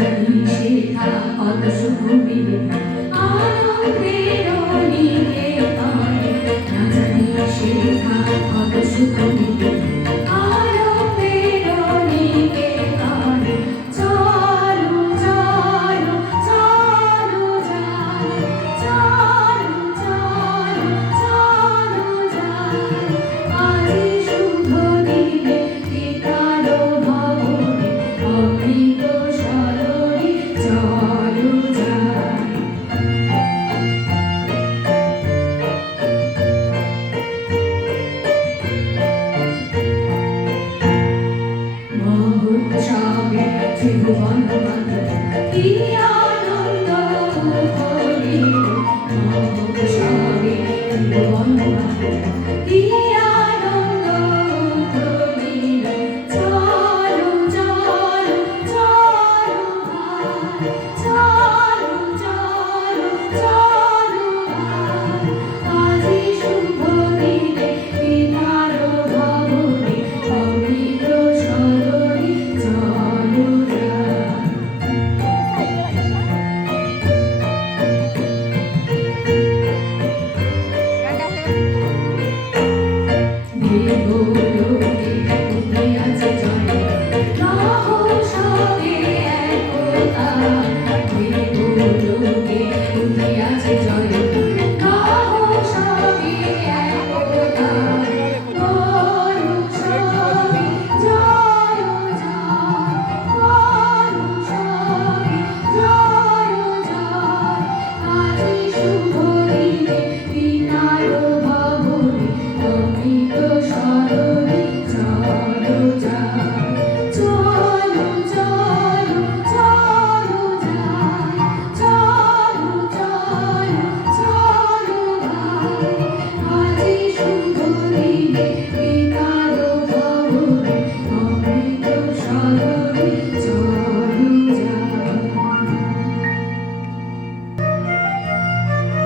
জানি শেখা কত সুখ মিলে আনন্দের নিকেতনে, না জানি শেখা কত সুখ মিলে আনন্দের নিকেতনে। চলো চলো চলো যাই, চলো চলো চলো যাই, আজি শুভ দিনে কেতালো ভবনে অমৃত সরণি চলো যাই। মহোৎসবে ত্রিভুবন বন্দনা